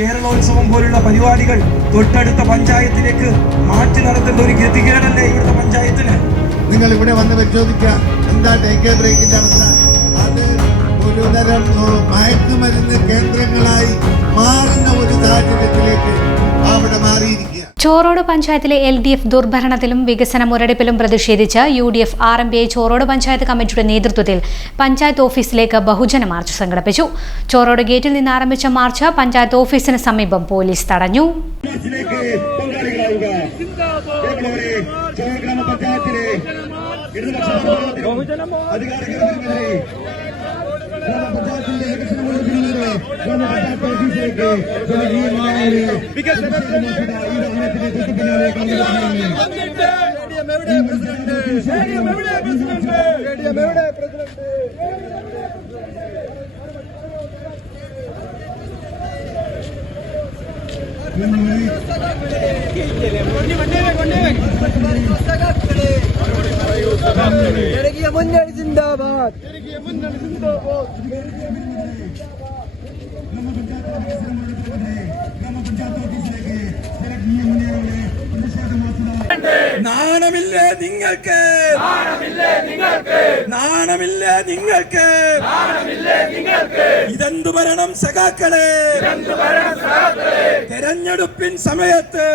കേരളോത്സവം പോലുള്ള പരിപാടികൾ തൊട്ടടുത്ത പഞ്ചായത്തിലേക്ക് മാറ്റി നടത്തേണ്ട ഒരു ഗതികേടല്ലേ ഇവിടുത്തെ പഞ്ചായത്തിന്? നിങ്ങൾ ഇവിടെ വന്ന് പരിശോധിക്കുക, എന്താ ടേക്ക് എ ബ്രേക്കിന്റെ അവസ്ഥ? അത് ഒരുതരം മയക്കുമരുന്ന് കേന്ദ്രങ്ങളായി മാറുന്ന ഒരു സാഹചര്യത്തിലേക്ക് അവിടെ മാറിയിരിക്കുക. ചോറോട് പഞ്ചായത്തിലെ LDF ദുർഭരണത്തിലും വികസന മുരടിപ്പിലും പ്രതിഷേധിച്ച് UDF RMPI ചോറോട് പഞ്ചായത്ത് കമ്മിറ്റിയുടെ നേതൃത്വത്തിൽ പഞ്ചായത്ത് ഓഫീസിലേക്ക് ബഹുജന മാർച്ച് സംഘടിപ്പിച്ചു. ചോറോട് ഗേറ്റിൽ നിന്ന് ആരംഭിച്ച മാർച്ച് പഞ്ചായത്ത് ഓഫീസിന് സമീപം പോലീസ് തടഞ്ഞു. നാണമില്ലേ നിങ്ങൾക്ക്? നാണമില്ലേ നിങ്ങൾക്ക്? ഇതെന്തു ഭരണം സഖാക്കളെ? തെരഞ്ഞെടുപ്പിൻ സമയത്ത്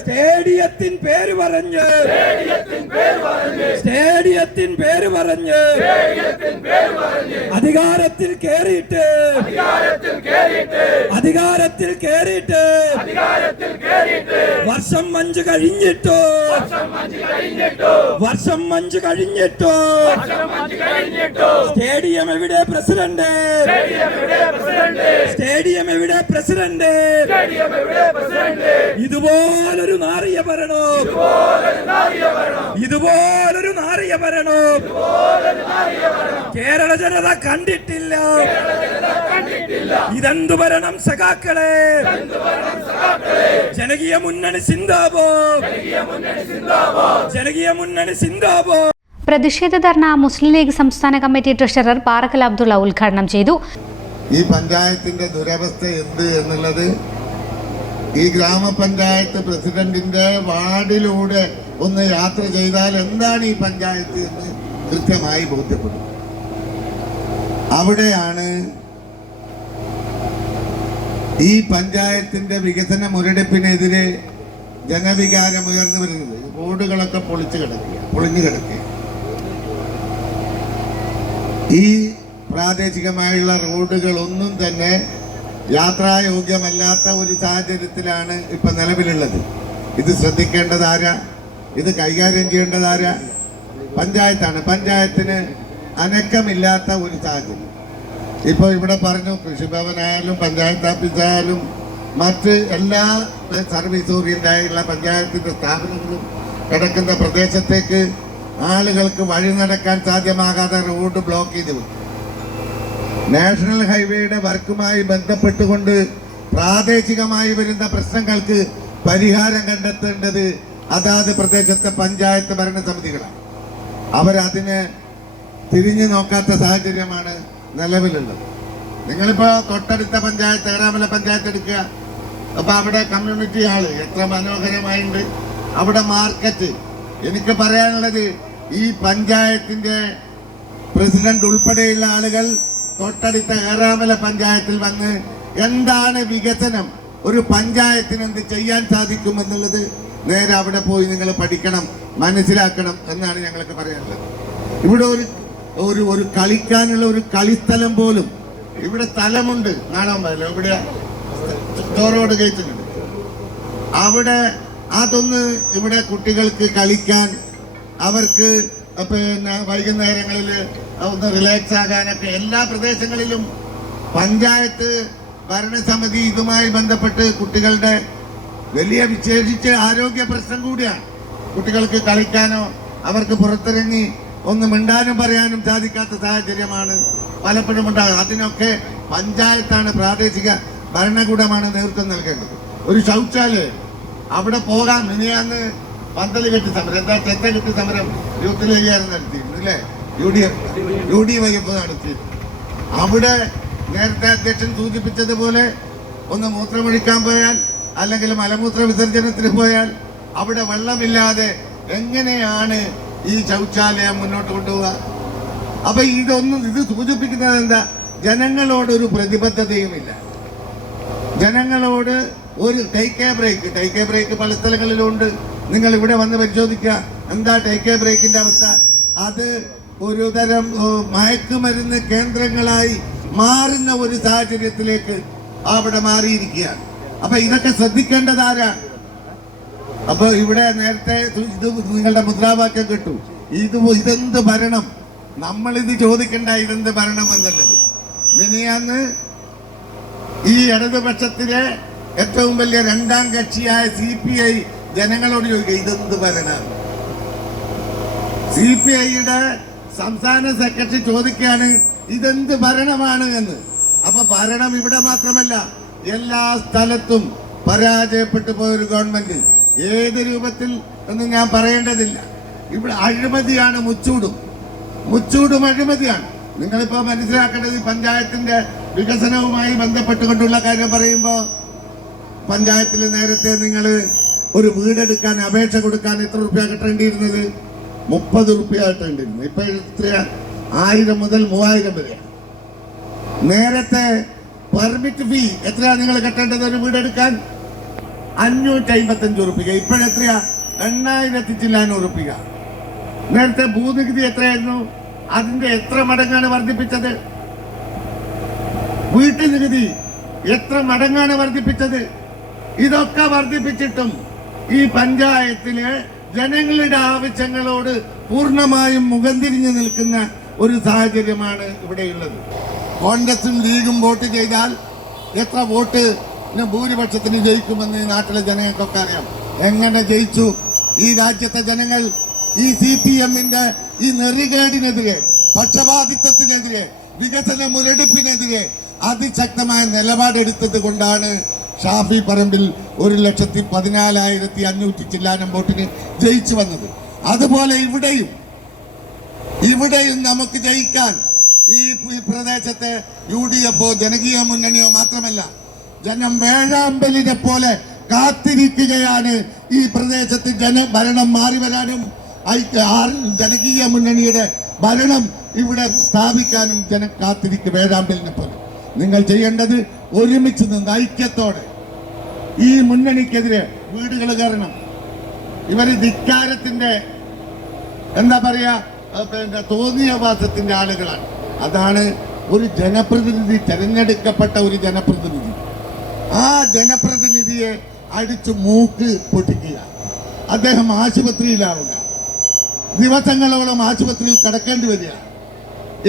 സ്റ്റേഡിയത്തിൻ പേര് പറഞ്ഞ് അധികാരത്തിൽ കേറിയിട്ട് വർഷം മഞ്ച് കഴിഞ്ഞിട്ടോ സ്റ്റേഡിയം എവിടെ പ്രസിഡന്റ്? ഇതുപോലൊരു നാറിയ ഭരണോ കേരള ജനത കണ്ടിട്ടില്ല. ഇതെന്തു ഭരണം സഖാക്കളെ? ജനകീയ മുന്നണി സിന്ദാബാദ്. പ്രതിഷേധ ധർണ മുസ്ലിം ലീഗ് സംസ്ഥാന കമ്മിറ്റി ട്രഷറർ പാറക്കൽ അബ്ദുള്ള ഉദ്ഘാടനം ചെയ്തു. ഈ പഞ്ചായത്തിന്റെ ദുരവസ്ഥ എന്ത് എന്നുള്ളത് ഈ ഗ്രാമപഞ്ചായത്ത് പ്രസിഡന്റിന്റെ വാർഡിലൂടെ ഒന്ന് യാത്ര ചെയ്താൽ എന്താണ് ഈ പഞ്ചായത്ത് എന്ന് കൃത്യമായി ബോധ്യപ്പെടും. അവിടെയാണ് ഈ പഞ്ചായത്തിന്റെ വികസന മുരടിപ്പിനെതിരെ ജനവികാരം ഉയർന്നു വരുന്നത്. റോഡുകളൊക്കെ പൊളിഞ്ഞു കിടക്കുക. ഈ പ്രാദേശികമായുള്ള റോഡുകളൊന്നും തന്നെ യാത്രായോഗ്യമല്ലാത്ത ഒരു സാഹചര്യത്തിലാണ് ഇപ്പൊ നിലവിലുള്ളത്. ഇത് ശ്രദ്ധിക്കേണ്ടതാരാ? ഇത് കൈകാര്യം ചെയ്യേണ്ടതാരാ? പഞ്ചായത്താണ്. പഞ്ചായത്തിന് അനക്കമില്ലാത്ത ഒരു സാഹചര്യം. ഇപ്പോൾ ഇവിടെ പറഞ്ഞു, കൃഷിഭവനായാലും പഞ്ചായത്ത് ഓഫീസായാലും മറ്റ് എല്ലാ സർവീസ് ഓറിയന്റായുള്ള പഞ്ചായത്തിന്റെ സ്ഥാപനങ്ങളും കിടക്കുന്ന പ്രദേശത്തേക്ക് ആളുകൾക്ക് വഴി നടക്കാൻ സാധ്യമാകാതെ റോഡ് ബ്ലോക്ക് ചെയ്തു വിട്ടു. നാഷണൽ ഹൈവേയുടെ വർക്കുമായി ബന്ധപ്പെട്ടുകൊണ്ട് പ്രാദേശികമായി വരുന്ന പ്രശ്നങ്ങൾക്ക് പരിഹാരം കണ്ടെത്തേണ്ടത് അതാത് പ്രദേശത്തെ പഞ്ചായത്ത് ഭരണസമിതികളാണ്. അവരതിന് തിരിഞ്ഞു നോക്കാത്ത സാഹചര്യമാണ് നിലവിലുള്ളത്. നിങ്ങളിപ്പോ തൊട്ടടുത്ത പഞ്ചായത്ത് ഏറാമല പഞ്ചായത്ത് എടുക്കുക. അപ്പൊ അവിടെ കമ്മ്യൂണിറ്റി ഹാള് എത്ര മനോഹരമായിട്ടുണ്ട്. അവിടെ മാർക്കറ്റ്. എനിക്ക് പറയാനുള്ളത്, ഈ പഞ്ചായത്തിന്റെ പ്രസിഡന്റ് ഉൾപ്പെടെയുള്ള ആളുകൾ തൊട്ടടുത്ത ഏറാമല പഞ്ചായത്തിൽ വന്ന് എന്താണ് വികസനം, ഒരു പഞ്ചായത്തിന് എന്ത് ചെയ്യാൻ സാധിക്കുമെന്നുള്ളത് നേരെ അവിടെ പോയി നിങ്ങൾ പഠിക്കണം, മനസ്സിലാക്കണം എന്നാണ് ഞങ്ങൾക്ക് പറയാനുള്ളത്. ഇവിടെ ഒരു കളിക്കാനുള്ള ഒരു കളിസ്ഥലം പോലും ഇവിടെ സ്ഥലമുണ്ട്. കാണാൻ പറ്റില്ല. ഇവിടെ ചോറോട് ഗേറ്റുണ്ട്. അവിടെ അതൊന്ന് ഇവിടെ കുട്ടികൾക്ക് കളിക്കാൻ, അവർക്ക് പിന്നെ വൈകുന്നേരങ്ങളിൽ ഒന്ന് റിലാക്സ് ആകാനൊക്കെ എല്ലാ പ്രദേശങ്ങളിലും പഞ്ചായത്ത് ഭരണസമിതി ഇതുമായി ബന്ധപ്പെട്ട് കുട്ടികളുടെ വലിയ വിശേഷിച്ച് ആരോഗ്യ പ്രശ്നം കൂടിയാണ്. കുട്ടികൾക്ക് കളിക്കാനോ അവർക്ക് പുറത്തിറങ്ങി ഒന്ന് മിണ്ടാനും പറയാനും സാധിക്കാത്ത സാഹചര്യമാണ് പലപ്പോഴും ഉണ്ടാകുക. അതിനൊക്കെ പഞ്ചായത്താണ്, പ്രാദേശിക ഭരണകൂടമാണ് നേതൃത്വം നൽകേണ്ടത്. ഒരു ശൗചാലയം അവിടെ പോകാൻ മിനിയാന്ന് പന്തൽ കെട്ടി സമരം, എന്താ ചെത്ത കെട്ടി സമരം യൂത്ത് ലീഗുകാരൻ നടത്തിയിരുന്നു അല്ലേ? UDYF നടത്തിയത്. അവിടെ നേരത്തെ അധ്യക്ഷൻ സൂചിപ്പിച്ചതുപോലെ ഒന്ന് മൂത്രമൊഴിക്കാൻ പോയാൽ അല്ലെങ്കിൽ മലമൂത്ര വിസർജനത്തിന് പോയാൽ അവിടെ വെള്ളമില്ലാതെ എങ്ങനെയാണ് ഈ ശൗചാലയം മുന്നോട്ട് കൊണ്ടുപോവുക? അപ്പൊ ഇത് സൂചിപ്പിക്കുന്നത് എന്താ? ജനങ്ങളോടൊരു പ്രതിബദ്ധതയുമില്ല. ജനങ്ങളോട് ഒരു ടേക്ക് എ ബ്രേക്ക് പല സ്ഥലങ്ങളിലുണ്ട്. നിങ്ങൾ ഇവിടെ വന്ന് പരിശോധിക്കുക, എന്താ ടേക്ക് എ ബ്രേക്കിന്റെ അവസ്ഥ? അത് ഒരു തരം മയക്കുമരുന്ന് കേന്ദ്രങ്ങളായി മാറുന്ന ഒരു സാഹചര്യത്തിലേക്ക് അവിടെ മാറിയിരിക്കുകയാണ്. അപ്പൊ ഇതൊക്കെ ശ്രദ്ധിക്കേണ്ടതാരാണ്? അപ്പൊ ഇവിടെ നേരത്തെ ഇത് നിങ്ങളുടെ മുദ്രാവാക്യം കിട്ടു, ഇതെന്ത് ഭരണം? നമ്മളിത് ചോദിക്കണ്ട, ഇതെന്ത് ഭരണം എന്നുള്ളത്. മിനിയാന്ന് ഈ ഇടതുപക്ഷത്തിലെ ഏറ്റവും വലിയ രണ്ടാം കക്ഷിയായ CPI ജനങ്ങളോട് ചോദിക്കുക, ഇതെന്ത് ഭരണം? CPIയുടെ സംസ്ഥാന സെക്രട്ടറി ചോദിക്കുകയാണ്, ഇതെന്ത് ഭരണമാണ് എന്ന്. അപ്പൊ ഭരണം ഇവിടെ മാത്രമല്ല, എല്ലാ സ്ഥലത്തും പരാജയപ്പെട്ടു പോയൊരു ഗവൺമെന്റ്. ഏത് രൂപത്തിൽ എന്ന് ഞാൻ പറയേണ്ടതില്ല. ഇവിടെ അഴിമതിയാണ്, മുച്ചൂടും അഴിമതിയാണ്. നിങ്ങളിപ്പോ മനസ്സിലാക്കേണ്ടത് പഞ്ചായത്തിന്റെ വികസനവുമായി ബന്ധപ്പെട്ടുകൊണ്ടുള്ള കാര്യം പറയുമ്പോൾ, പഞ്ചായത്തിൽ നേരത്തെ നിങ്ങൾ ഒരു വീടെടുക്കാൻ അപേക്ഷ കൊടുക്കാൻ എത്ര റുപ്യ കിട്ടേണ്ടിയിരുന്നത്? 30 റുപ്യ കിട്ടേണ്ടിരുന്നു. ഇപ്പൊ എത്രയാ? 1000 മുതൽ 3000 വരെ. നേരത്തെ പെർമിറ്റ് ഫീ എത്രയാ നിങ്ങൾ കെട്ടേണ്ടത് ഒരു വീടെടുക്കാൻ? 555 റുപ്യ. ഇപ്പോഴെത്രയാ? 8000 ചില്ലാനോ റുപ്യ. നേരത്തെ ഭൂനികുതി എത്രയായിരുന്നു? അതിന്റെ എത്ര മടങ്ങാണ് വർദ്ധിപ്പിച്ചത്? വീട്ടുനികുതി എത്ര മടങ്ങാണ് വർദ്ധിപ്പിച്ചത്? ഇതൊക്കെ വർദ്ധിപ്പിച്ചിട്ടും ഈ പഞ്ചായത്തിലെ ജനങ്ങളുടെ ആവശ്യങ്ങളോട് പൂർണ്ണമായും മുഖം തിരിഞ്ഞു നിൽക്കുന്ന ഒരു സാഹചര്യമാണ് ഇവിടെയുള്ളത്. കോൺഗ്രസും ലീഗും വോട്ട് ചെയ്താൽ എത്ര വോട്ട് ഭൂരിപക്ഷത്തിന് ജയിക്കുമെന്ന് ഈ നാട്ടിലെ ജനങ്ങൾക്കൊക്കെ അറിയാം. എങ്ങനെ ജയിച്ചു? ഈ രാജ്യത്തെ ജനങ്ങൾ ഈ CPMന്റെ ഈ നെറികേടിനെതിരെ, പക്ഷപാതിത്വത്തിനെതിരെ, വികസന മുരടിപ്പിനെതിരെ അതിശക്തമായ നിലപാടെടുത്തത് കൊണ്ടാണ് ഷാഫി പറമ്പിൽ 1,14,500 ചില്ലാനം വോട്ടിന് ജയിച്ചു വന്നത്. അതുപോലെ ഇവിടെയും നമുക്ക് ജയിക്കാൻ ഈ പ്രദേശത്തെ UDF ജനകീയ മുന്നണിയോ മാത്രമല്ല, ജനം വേഴാമ്പലിനെ പോലെ കാത്തിരിക്കുകയാണ്. ഈ പ്രദേശത്ത് ഭരണം മാറി വരാനും ജനകീയ മുന്നണിയുടെ ഭരണം ഇവിടെ സ്ഥാപിക്കാനും ജനം കാത്തിരിക്കും വേഴാമ്പലിനെ പോലെ. നിങ്ങൾ ചെയ്യേണ്ടത് ഒരുമിച്ച് നിന്ന് ഐക്യത്തോടെ ഈ മുന്നണിക്കെതിരെ വീടുകൾ കയറണം. ഇവര് ധിക്കാരത്തിന്റെ എന്താ പറയാ തോന്നിയവാസത്തിന്റെ ആളുകളാണ്. അതാണ് ഒരു ജനപ്രതിനിധി, തെരഞ്ഞെടുക്കപ്പെട്ട ഒരു ജനപ്രതിനിധി. ആ ജനപ്രതിനിധിയെ അടിച്ചു മൂക്ക് പൊട്ടിക്കുക, അദ്ദേഹം ആശുപത്രിയിലാവുക, ദിവസങ്ങളോളം ആശുപത്രിയിൽ കിടക്കേണ്ടി വരിക.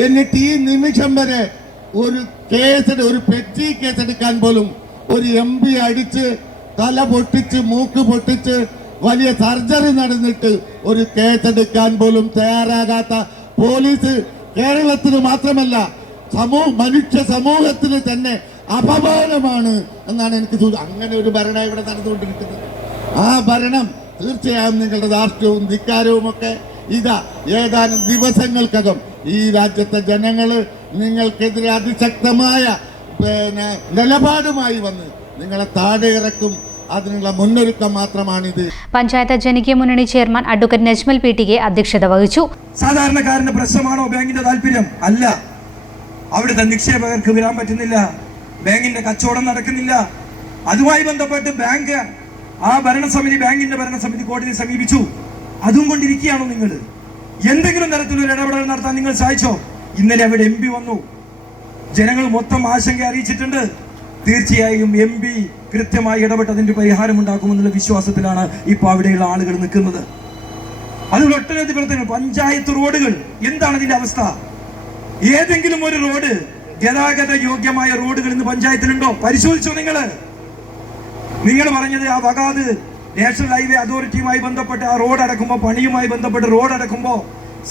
എന്നിട്ട് ഈ നിമിഷം വരെ ഒരു പെറ്റി കേസെടുക്കാൻ പോലും ഒരു MP അടിച്ച് തല പൊട്ടിച്ച് മൂക്ക് പൊട്ടിച്ച് വലിയ സർജറി നടന്നിട്ട് ഒരു കേസെടുക്കാൻ പോലും തയ്യാറാകാത്ത പോലീസ് കേരളത്തിന് മാത്രമല്ല മനുഷ്യ സമൂഹത്തിന് തന്നെ അപമാനമാണ് എന്നാണ് എനിക്ക് അങ്ങനെ ഒരു ഭരണം ഇവിടെ നടന്നുകൊണ്ടിരിക്കുന്നത്. ആ ഭരണം തീർച്ചയായും നിങ്ങളുടെ ധാർഷ്ട്യവും ധിക്കാരവും ഒക്കെ ഏതാനും ദിവസങ്ങൾക്കകം ഈ രാജ്യത്തെ ജനങ്ങള് നിങ്ങൾക്കെതിരെ അതിശക്തമായ നിലപാടുമായി വന്ന് നിങ്ങളെ താഴെ ഇറക്കും. അതിനുള്ള മുന്നൊരുക്കം മാത്രമാണിത്. പഞ്ചായത്ത് ജനകീയ മുന്നണി ചെയർമാൻ അഡ്വക്കേറ്റ് നജ്മൽ PTK അധ്യക്ഷത വഹിച്ചു. സാധാരണക്കാരന്റെ പ്രശ്നമാണോ ബാങ്കിന്റെ താല്പര്യം? അല്ല. അവിടുത്തെ നിക്ഷേപകർക്ക് വരാൻ പറ്റുന്നില്ല, ബാങ്കിന്റെ കച്ചവടം നടക്കുന്നില്ല. അതുമായി ബന്ധപ്പെട്ട് ബാങ്കിന്റെ ഭരണസമിതി കോടതിയെ സമീപിച്ചു. അതും കൊണ്ടിരിക്കുകയാണോ നിങ്ങൾ? എന്തെങ്കിലും തരത്തിലൊരു ഇടപെടൽ നടത്താൻ നിങ്ങൾ സഹായിച്ചോ? ഇന്നലെ അവിടെ MP വന്നു, ജനങ്ങൾ മൊത്തം ആശങ്ക അറിയിച്ചിട്ടുണ്ട്. തീർച്ചയായും MP കൃത്യമായി ഇടപെട്ട് അതിന്റെ പരിഹാരം ഉണ്ടാക്കുമെന്നുള്ള വിശ്വാസത്തിലാണ് ഇപ്പോൾ അവിടെയുള്ള ആളുകൾ നിൽക്കുന്നത്. അതുകൊണ്ട് ഒട്ടനവധി പ്രവർത്തനങ്ങൾ, പഞ്ചായത്ത് റോഡുകൾ, എന്താണ് ഇതിന്റെ അവസ്ഥ? ഏതെങ്കിലും ഒരു റോഡ്, ഗതാഗത യോഗ്യമായ റോഡുകൾ ഇന്ന് പഞ്ചായത്തിലുണ്ടോ? പരിശോധിച്ചോ നിങ്ങൾ പറഞ്ഞത് ആ വകാത് നാഷണൽ ഹൈവേ അതോറിറ്റിയുമായി ബന്ധപ്പെട്ട് ആ റോഡ് അടക്കുമ്പോൾ, പണിയുമായി ബന്ധപ്പെട്ട് റോഡ് അടക്കുമ്പോൾ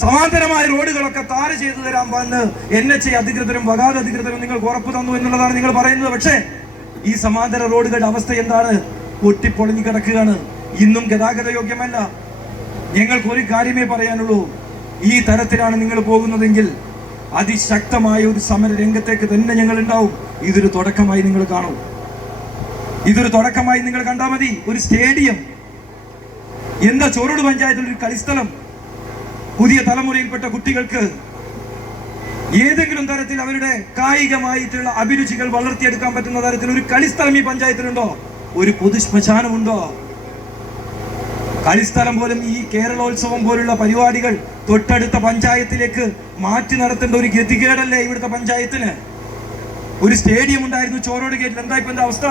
സമാന്തരമായ റോഡുകളൊക്കെ താര ചെയ്തു തരാൻ വന്ന് NHA അധികൃതരും വകാത് അധികൃതരും നിങ്ങൾക്ക് ഉറപ്പ് തന്നു എന്നുള്ളതാണ് നിങ്ങൾ പറയുന്നത്. പക്ഷേ ഈ സമാന്തര റോഡുകളുടെ അവസ്ഥ എന്താണ്? പൊട്ടിപ്പൊളിഞ്ഞു കിടക്കുകയാണ്. ഇന്നും ഗതാഗത യോഗ്യമല്ല. ഞങ്ങൾക്ക് ഒരു കാര്യമേ പറയാനുള്ളൂ, ഈ തരത്തിലാണ് നിങ്ങൾ പോകുന്നതെങ്കിൽ അതിശക്തമായ ഒരു സമര രംഗത്തേക്ക് തന്നെ ഞങ്ങൾ ഉണ്ടാവും. ഇതൊരു തുടക്കമായി നിങ്ങൾ കാണൂ. ഇതൊരു തുടക്കമായി നിങ്ങൾ കണ്ടാൽ മതി. ഒരു സ്റ്റേഡിയം, എന്താ ചോറോട് പഞ്ചായത്തിൽ ഒരു കളിസ്ഥലം, പുതിയ തലമുറയിൽപ്പെട്ട കുട്ടികൾക്ക് ഏതെങ്കിലും തരത്തിൽ അവരുടെ കായികമായിട്ടുള്ള അഭിരുചികൾ വളർത്തിയെടുക്കാൻ പറ്റുന്ന തരത്തിൽ ഒരു കളിസ്ഥലം ഈ പഞ്ചായത്തിലുണ്ടോ? ഒരു പൊതു ശ്മശാനമുണ്ടോ? കളിസ്ഥലം പോലും ഈ കേരളോത്സവം പോലുള്ള പരിപാടികൾ തൊട്ടടുത്ത പഞ്ചായത്തിലേക്ക് മാറ്റി നടത്തേണ്ട ഒരു ഗതികേടല്ലേ ഇവിടുത്തെ പഞ്ചായത്തിന്? ഒരു സ്റ്റേഡിയം ഉണ്ടായിരുന്നു ചോറോട് ഗേറ്റിൽ. എന്താ ഇപ്പൊ എന്താ അവസ്ഥ?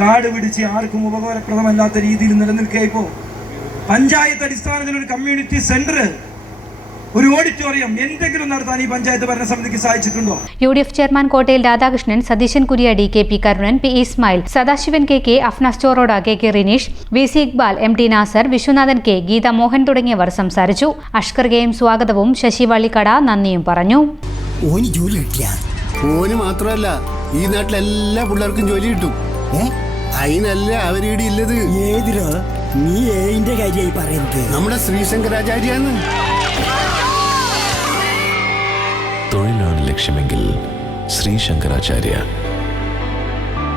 കാട് പിടിച്ച് ആർക്കും ഉപകാരപ്രദമല്ലാത്ത രീതിയിൽ നിലനിൽക്കുക. ഇപ്പോ പഞ്ചായത്ത് അടിസ്ഥാനത്തിൽ ഒരു കമ്മ്യൂണിറ്റി സെന്റർ, ഒരു ഓഡിറ്റോറിയം എന്തെങ്കിലും നടത്താൻ ഈ പഞ്ചായത്ത് ഭരണസമിതിക്ക് സാധിച്ചിട്ടുണ്ടോ? UDF ചെയർമാൻ കോട്ടയിൽ Radhakrishnan, Satheesan Kuriyadi, KP Karunan, P Ismail, Sadasivan KK, Afnas Chorode, KK Rineesh, VC Iqbal, MT Nasar, Viswanathan K, Geetha Mohan തുടങ്ങിയവർ സംസാരിച്ചു. അഷ്കർ KM സ്വാഗതവും ശശി വള്ളിക്കട നന്ദിയും പറഞ്ഞു. ഓന് മാത്രമല്ല ഈ നാട്ടിലെല്ലാ പിള്ളേർക്കും ജോലി കിട്ടും. അതിനല്ല അവരീടെ ഇല്ലത്. ഏതിരോ നീ ഏതിന്റെ കാര്യമായി പറയുന്നത്? നമ്മുടെ ശ്രീശങ്കരാചാര്യാണ്. തൊഴിലാണ് ലക്ഷ്യമെങ്കിൽ ശ്രീശങ്കരാചാര്യ